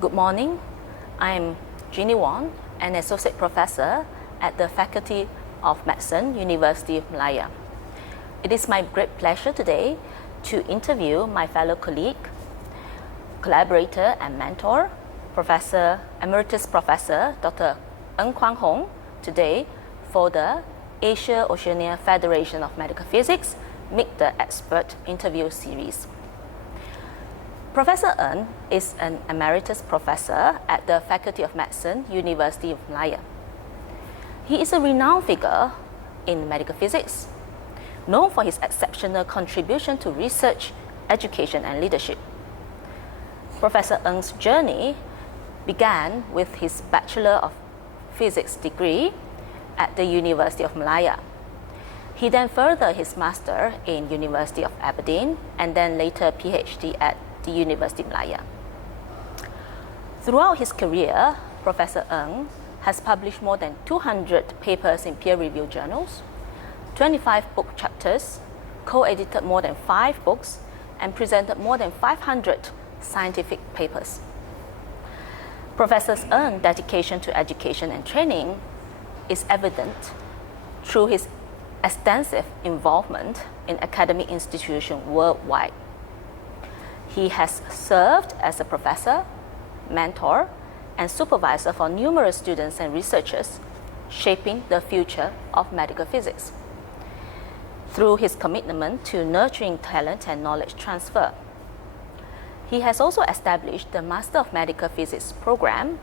Good morning. I'm Jeannie Wong, an Associate Professor at the Faculty of Medicine, University of Malaya. It is my great pleasure today to interview my fellow colleague, collaborator and mentor, Emeritus Professor Dr. Ng Kwan Hoong, today for the Asia-Oceania Federation of Medical Physics Meet the Expert interview series. Professor Ng is an Emeritus Professor at the Faculty of Medicine, University of Malaya. He is a renowned figure in medical physics, known for his exceptional contribution to research, education, and leadership. Professor Ng's journey began with his Bachelor of Physics degree at the University of Malaya. He then furthered his Master in University of Aberdeen and then later PhD at the University of Malaya. Throughout his career, Professor Ng has published more than 200 papers in peer-reviewed journals, 25 book chapters, co-edited more than 5 books, and presented more than 500 scientific papers. Professor Ng's dedication to education and training is evident through his extensive involvement in academic institutions worldwide. He has served as a professor, mentor, and supervisor for numerous students and researchers, shaping the future of medical physics. Through his commitment to nurturing talent and knowledge transfer, he has also established the Master of Medical Physics program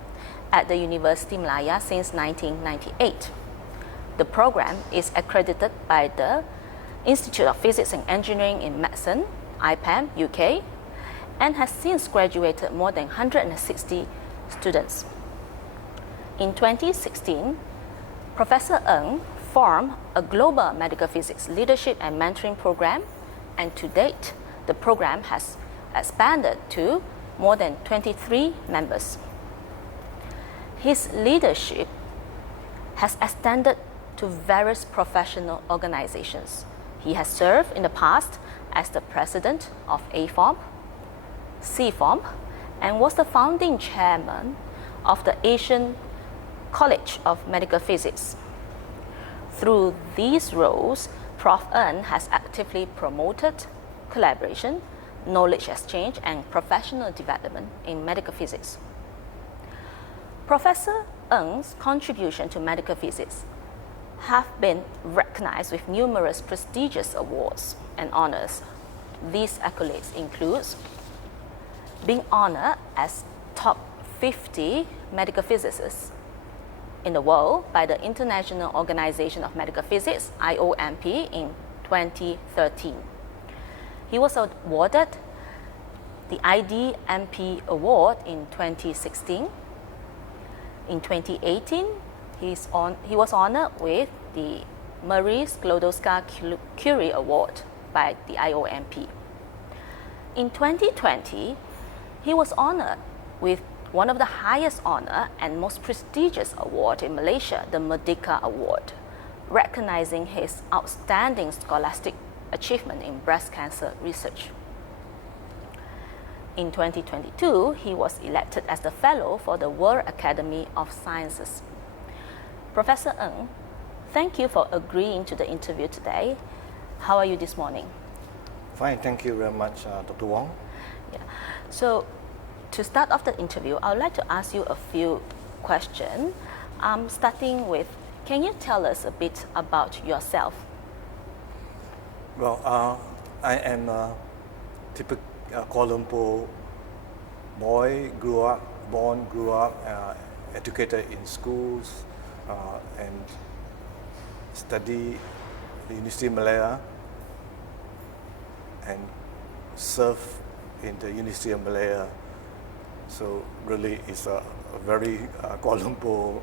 at the University of Malaya since 1998. The program is accredited by the Institute of Physics and Engineering in Medicine, IPAM, UK, and has since graduated more than 160 students. In 2016, Professor Ng formed a global medical physics leadership and mentoring program, and to date, the program has expanded to more than 23 members. His leadership has extended to various professional organizations. He has served in the past as the president of AFOMP, CFOMP, and was the founding chairman of the Asian College of Medical Physics. Through these roles, Prof. Ng has actively promoted collaboration, knowledge exchange, and professional development in medical physics. Professor Ng's contribution to medical physics have been recognized with numerous prestigious awards and honors. These accolades include being honored as top 50 medical physicists in the world by the International Organization of Medical Physics, IOMP, in 2013. He was awarded the IDMP Award in 2016. In 2018, he was honored with the Marie Sklodowska-Curie Award by the IOMP. In 2020, he was honored with one of the highest honor and most prestigious award in Malaysia, the Merdeka Award, recognizing his outstanding scholastic achievement in breast cancer research. In 2022, he was elected as the fellow for the World Academy of Sciences. Professor Ng, thank you for agreeing to the interview today. How are you this morning? Fine, thank you very much, Dr. Wong. Yeah. So, to start off the interview, I would like to ask you a few questions. Starting with, can you tell us a bit about yourself? Well, I am a typical Kuala Lumpur boy, grew up, educated in schools, and studied at the University of Malaya and served in the University of Malaya. So really it's a very Kuala Lumpur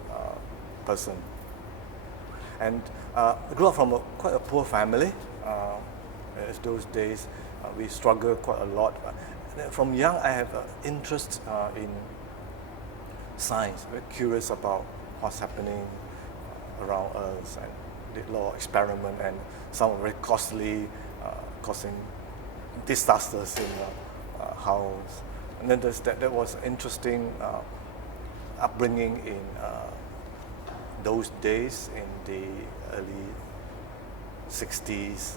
person. And I grew up from quite a poor family. As those days, we struggled quite a lot. From young, I have an interest in science, very curious about what's happening around us, and did a lot of experiments, and some very costly, causing disasters in house. And then that was interesting upbringing in those days in the early 60s.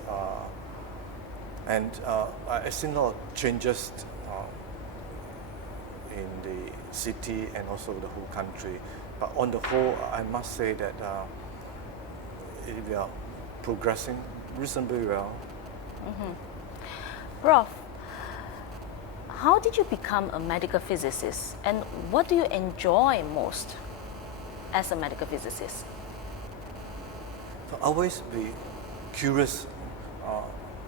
And I've seen a lot of changes in the city and also the whole country. But on the whole, I must say that we are progressing reasonably well. Prof, how did you become a medical physicist, and what do you enjoy most as a medical physicist? So always be curious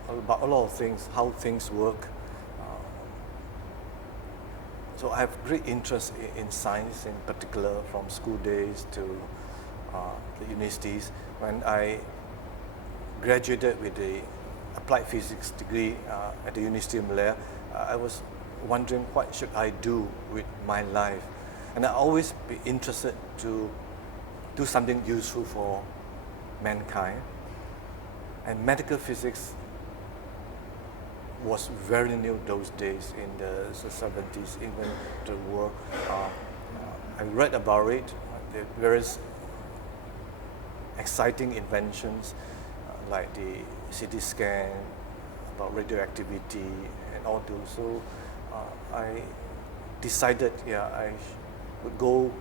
about a lot of things, how things work. So I have great interest in science, in particular from school days to the universities. When I graduated with the applied physics degree at the University of Malaya, I was wondering what should I do with my life. And I always be interested to do something useful for mankind. And medical physics was very new those days in the 70s, even the world. I read about it, the various exciting inventions like the CT scan, about radioactivity and all those. So I decided, I would go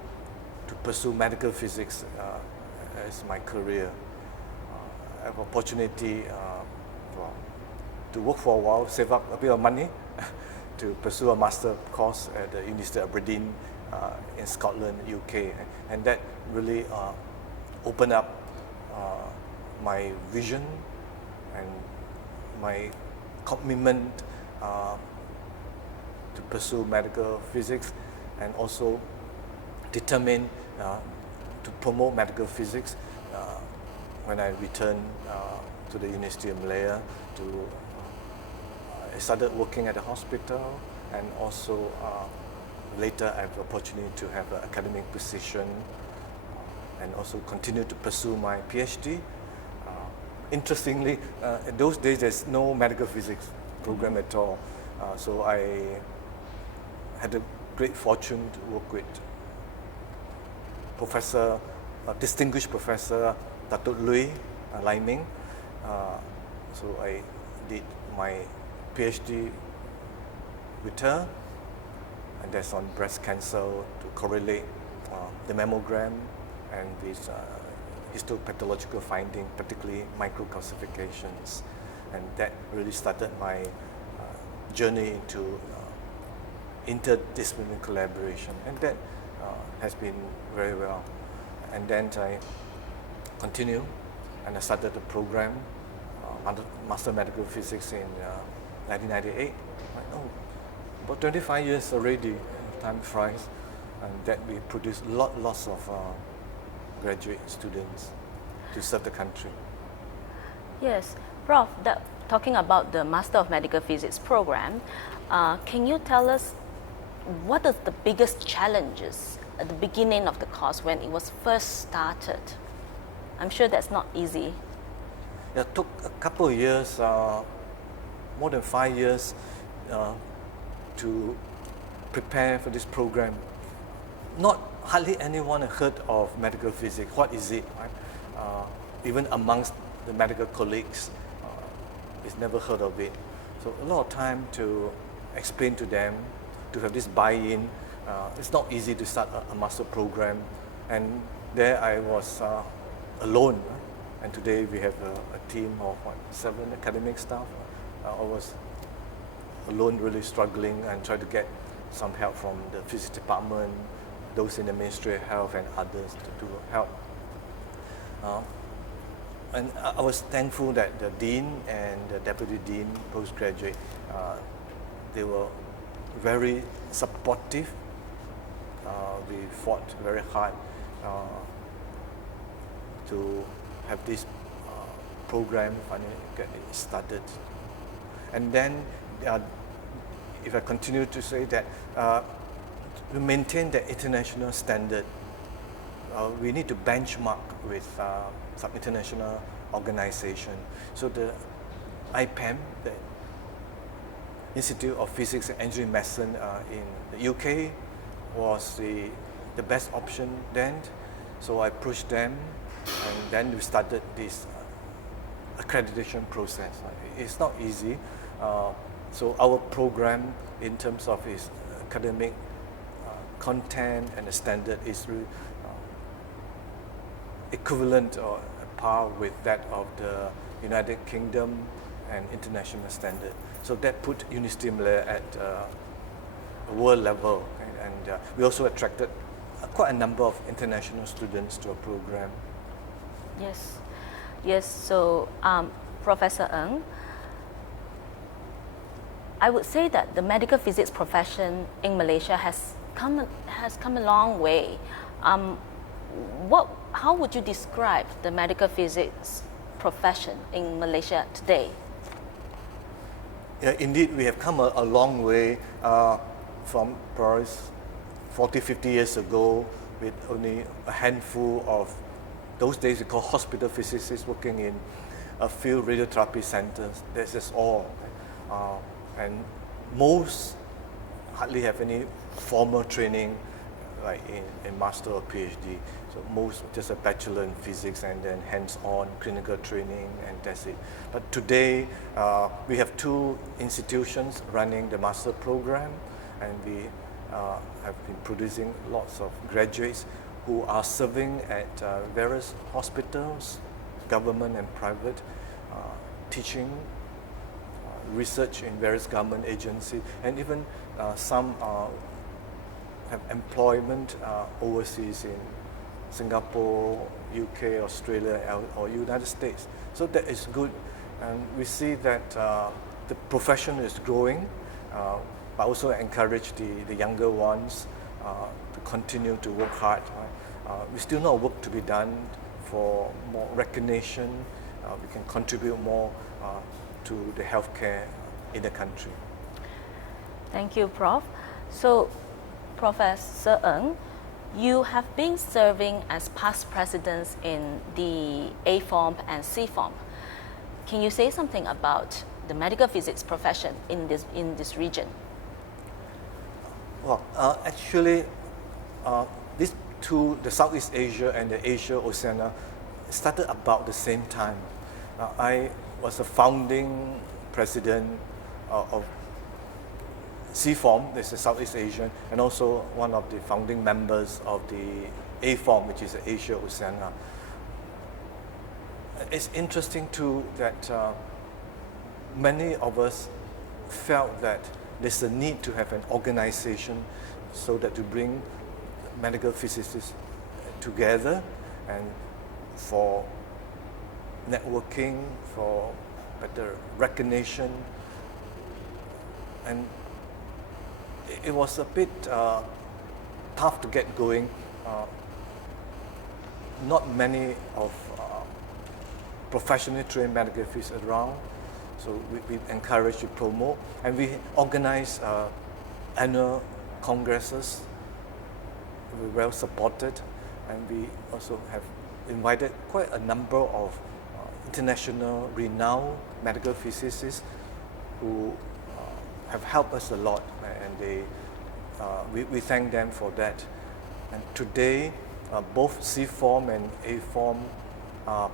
to pursue medical physics as my career. I have opportunity to work for a while, save up a bit of money to pursue a master course at the University of Aberdeen in Scotland, UK, and that really opened up my vision and my commitment to pursue medical physics, and also determined to promote medical physics when I returned to the University of Malaya. I started working at the hospital, and also later I have the opportunity to have an academic position, and also continue to pursue my PhD. Interestingly, in those days there's no medical physics program at all, so I had the great fortune to work with distinguished Professor Datuk Lui Lai Ming. So I did my PhD with her, and that's on breast cancer, to correlate the mammogram and these histopathological finding, particularly microcalcifications. And that really started my journey into interdisciplinary collaboration, and that has been very well. And then I continued, and I started a program, Master Medical Physics in 1998. About 25 years already, time flies, and that we produced lots of graduate students to serve the country. Yes, Prof, talking about the Master of Medical Physics program, can you tell us what are the biggest challenges at the beginning of the course when it was first started? I'm sure that's not easy. It took a couple of years, more than 5 years, to prepare for this program. Hardly anyone heard of medical physics. What is it? Right? Even amongst the medical colleagues, it's never heard of it. So a lot of time to explain to them, to have this buy-in. It's not easy to start a master program, and there I was alone. And today we have a team of 7 academic staff. I was alone, really struggling, and tried to get some help from the physics department, those in the Ministry of Health and others to help. And I was thankful that the Dean and the Deputy Dean, postgraduate, they were very supportive. We fought very hard to have this program finally get it started. And then, if I continue to say that, to maintain the international standard, we need to benchmark with some international organization. So the IPAM, the Institute of Physics and Engineering Medicine in the UK was the best option then. So I approached them, and then we started this accreditation process. It's not easy. So our program, in terms of its academic content and the standard, is really, equivalent or par with that of the United Kingdom and international standard. So that put University of Malaya at a world level, and we also attracted quite a number of international students to our program. Yes, yes. So, Professor Ng, I would say that the medical physics profession in Malaysia has come a long way. How would you describe the medical physics profession in Malaysia today? Yeah, indeed, we have come a long way from perhaps 40, 50 years ago, with only a handful of, those days we call hospital physicists, working in a few radiotherapy centers. That's just all. And most hardly have any formal training, like in master or PhD. So most just a bachelor in physics and then hands-on clinical training, and that's it. But today we have 2 institutions running the master program, and we have been producing lots of graduates who are serving at various hospitals, government and private, teaching, research in various government agencies, and even some have employment overseas in Singapore, UK, Australia, or United States. So that is good, and we see that the profession is growing, but also encourage the younger ones to continue to work hard. We still know work to be done for more recognition. We can contribute more to the healthcare in the country. Thank you, Prof. So, Professor Ng, you have been serving as past presidents in the AFOMP and CFOMP. Can you say something about the medical physics profession in this region? Well, actually, these 2, the Southeast Asia and the Asia-Oceania, started about the same time. I was a founding president of CFOMP, this is Southeast Asian, and also one of the founding members of the AFOMP, which is the Asia-Oceania. It's interesting too that many of us felt that there's a need to have an organization so that to bring medical physicists together, and for networking, for better recognition, and it was a bit tough to get going. Not many of professionally trained medical physicists around, so we encourage to promote, and we organize annual congresses. We're well supported, and we also have invited quite a number of international renowned medical physicists who have helped us a lot, and we thank them for that. And today, both CFORM and AFORM are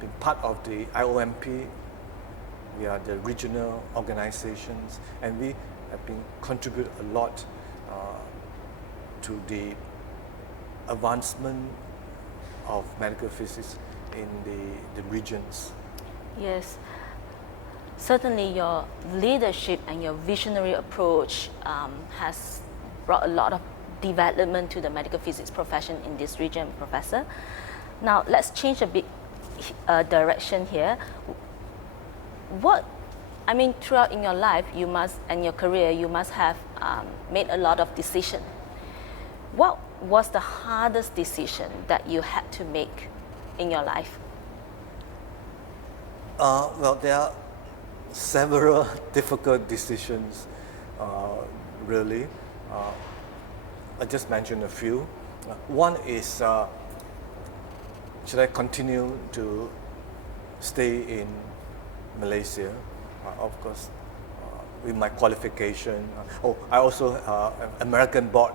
been part of the IOMP. We are the regional organizations, and we have been contribute a lot to the advancement of medical physics in the regions. Yes. Certainly your leadership and your visionary approach has brought a lot of development to the medical physics profession in this region, Professor. Now let's change a bit direction here. Throughout in your life, and your career, you must have made a lot of decisions. What was the hardest decision that you had to make in your life? Well, there are several difficult decisions, really. I just mentioned a few. One is, should I continue to stay in Malaysia? Of course, with my qualification. I also American board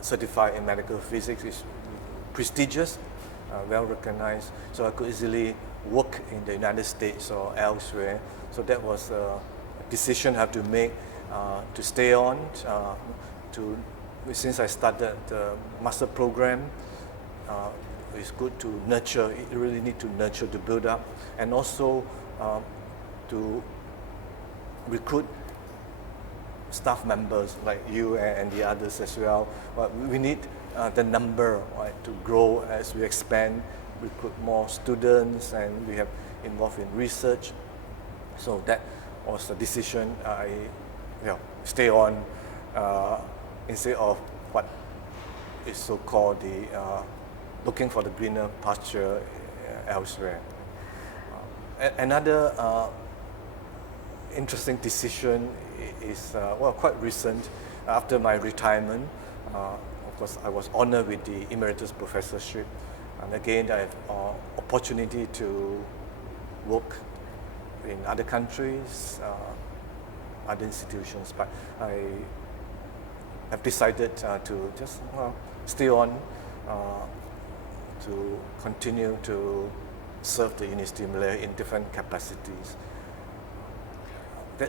certified in medical physics is prestigious, well recognized. So I could easily work in the United States or elsewhere. So that was a decision I have to make to stay on. Since I started the master program, it's good to nurture. You really need to nurture to build up, and also to recruit staff members like you and the others as well. But we need the number, right, to grow as we expand, recruit more students, and we have involved in research. So that was the decision I stay on instead of what is so-called the looking for the greener pasture elsewhere. Another interesting decision is quite recent. After my retirement, of course, I was honored with the Emeritus professorship, and again, I have opportunity to work in other countries, other institutions. But I have decided to just stay on to continue to serve the University of Malaya in different capacities.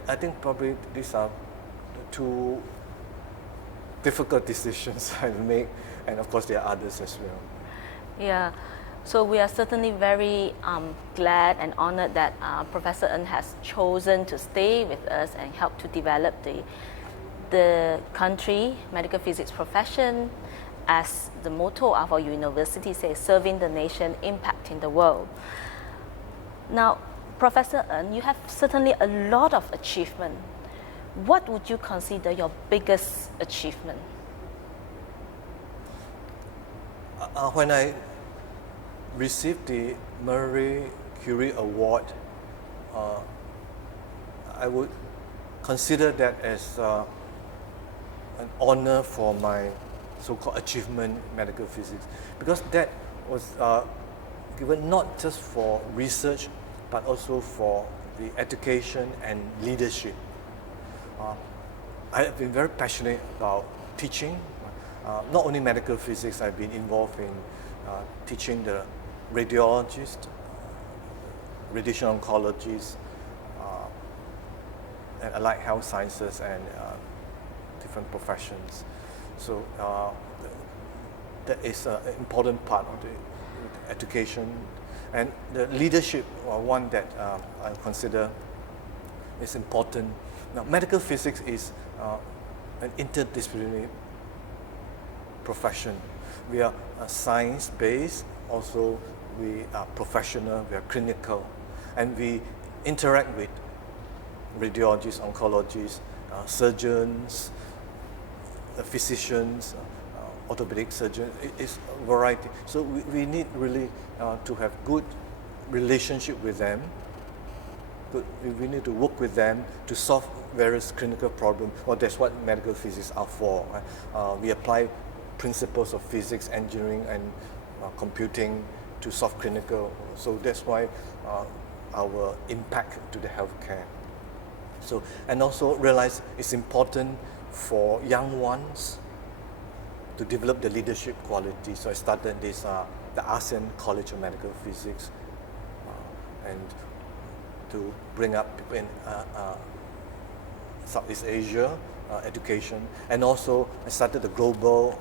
I think probably these are the two difficult decisions I make, and of course there are others as well. Yeah, so we are certainly very glad and honored that Professor Ng has chosen to stay with us and help to develop the country medical physics profession, as the motto of our university says, serving the nation, impacting the world. Now, Professor Ng, you have certainly a lot of achievement. What would you consider your biggest achievement? When I received the Marie Curie Award, I would consider that as an honor for my so-called achievement in medical physics, because that was given not just for research, but also for the education and leadership. I have been very passionate about teaching, not only medical physics. I've been involved in teaching the radiologists, radiation oncologists, and allied health sciences and different professions. So that is an important part of the education. And the leadership, one that I consider is important. Now, medical physics is an interdisciplinary profession. We are science-based, also we are professional, we are clinical, and we interact with radiologists, oncologists, surgeons, physicians, orthopedic surgeons. It's a variety. So we need really to have good relationship with them. We need to work with them to solve various clinical problems. Well, that's what medical physics are for. We apply principles of physics, engineering, and computing to solve clinical. So that's why our impact to the healthcare. So, and also realize it's important for young ones to develop the leadership quality. So I started this, the ASEAN College of Medical Physics, and to bring up people in Southeast Asia education. And also I started the global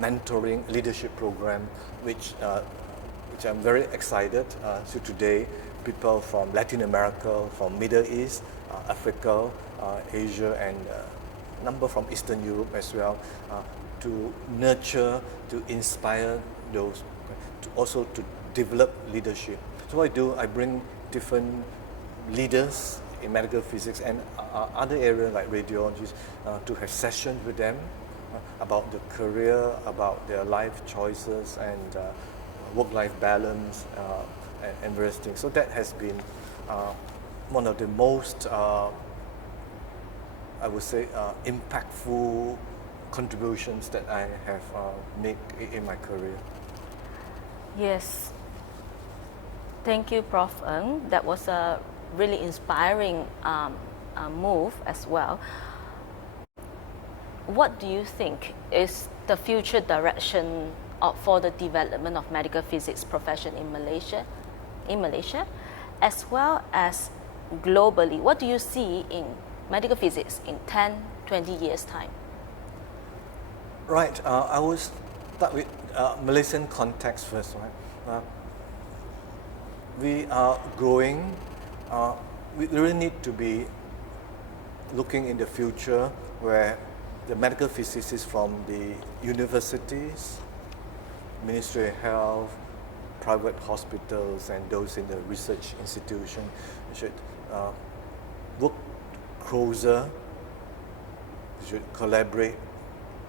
mentoring leadership program, which I'm very excited. So today, people from Latin America, from Middle East, Africa, Asia, and number from Eastern Europe as well, to nurture, to inspire those, to also to develop leadership. So what I do, I bring different leaders in medical physics and other areas like radiologists to have sessions with them about the career, about their life choices and work-life balance and various things. So that has been one of the most, I would say, impactful contributions that I have made in my career. Yes. Thank you, Prof. Ng. That was a really inspiring move as well. What do you think is the future direction for the development of medical physics profession in Malaysia, as well as globally? What do you see in medical physics in 10, 20 years' time? Right. I will start with Malaysian context first. Right? We are growing. We really need to be looking in the future where the medical physicists from the universities, Ministry of Health, private hospitals, and those in the research institution should work closer, should collaborate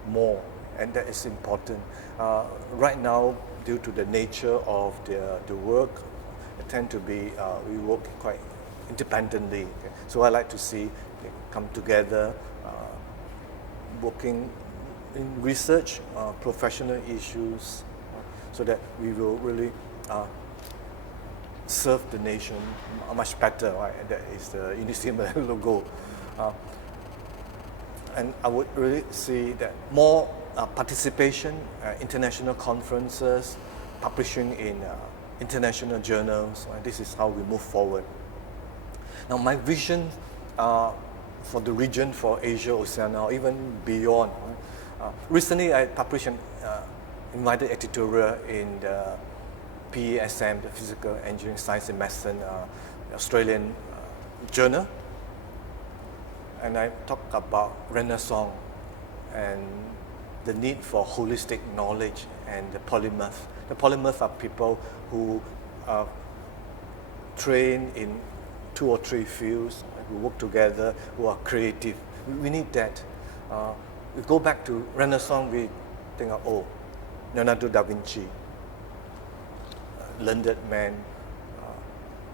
more, and that is important. Right now, due to the nature of the work, it tend to be, we work quite independently. Okay? So I like to see come together, working in research, professional issues, so that we will really serve the nation much better. Right? And that is the University logo. And I would really see that more participation, international conferences, publishing in international journals. This is how we move forward. Now, my vision for the region, for Asia-Oceania, or even beyond. Recently, I published an invited editorial in the PESM, the Physical Engineering Science and Medicine Australian journal. And I talk about Renaissance and the need for holistic knowledge and the polymath. The polymath are people who are trained in 2 or 3 fields, who work together, who are creative. We need that. We go back to Renaissance, we think of, Leonardo da Vinci, learned man,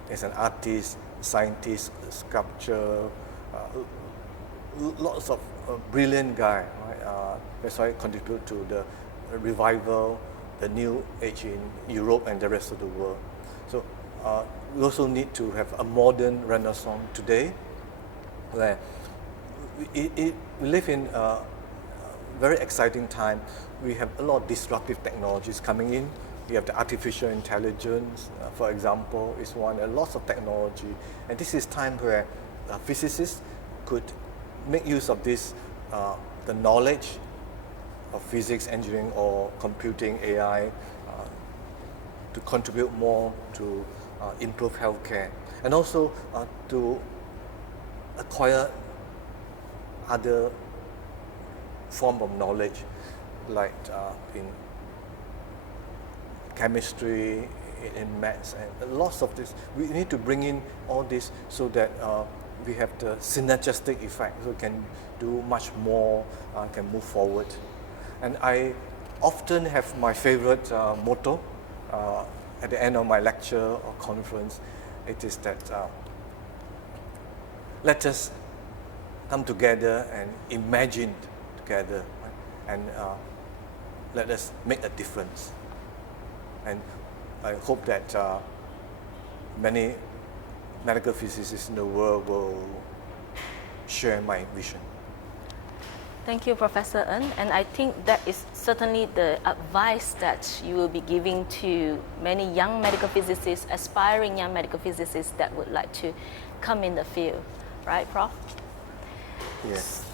as an artist, scientist, sculptor, lots of brilliant guy. Right? That's why it contributed to the revival, the new age in Europe and the rest of the world. So we also need to have a modern Renaissance today, where we live in a very exciting time. We have a lot of disruptive technologies coming in. We have the artificial intelligence, for example, is one, and lots of technology. And this is time where physicists could make use of this, the knowledge of physics, engineering, or computing, AI, to contribute more to improve healthcare, and also to acquire other form of knowledge, like in chemistry, in maths, and lots of this. We need to bring in all this so that we have the synergistic effect, so we can do much more, can move forward. And I often have my favorite motto at the end of my lecture or conference. It is that let us come together and imagine together, right? And let us make a difference. And I hope that many medical physicists in the world will share my vision. Thank you, Professor Ng, and I think that is certainly the advice that you will be giving to many young medical physicists, aspiring young medical physicists that would like to come in the field, right, Prof? Yes.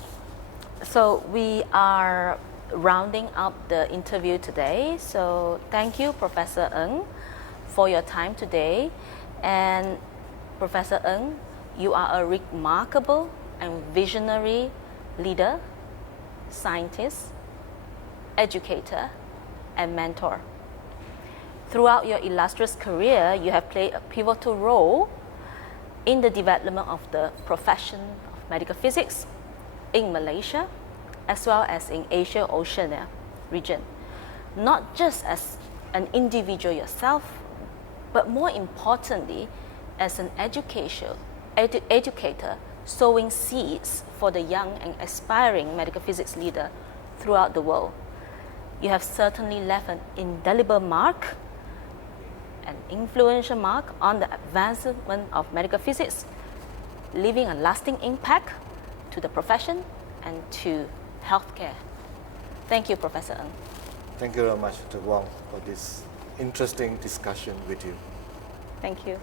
So we are rounding up the interview today. So thank you, Professor Ng, for your time today. And Professor Ng, you are a remarkable and visionary leader, scientist, educator, and mentor. Throughout your illustrious career, you have played a pivotal role in the development of the profession of medical physics in Malaysia, as well as in Asia-Oceania region. Not just as an individual yourself, but more importantly, as an educator sowing seeds for the young and aspiring medical physics leader throughout the world. You have certainly left an indelible mark, an influential mark on the advancement of medical physics leaving a lasting impact to the profession and to healthcare. Thank you, Professor Ng. Thank you very much, Dr. Wong, for this interesting discussion with you. Thank you.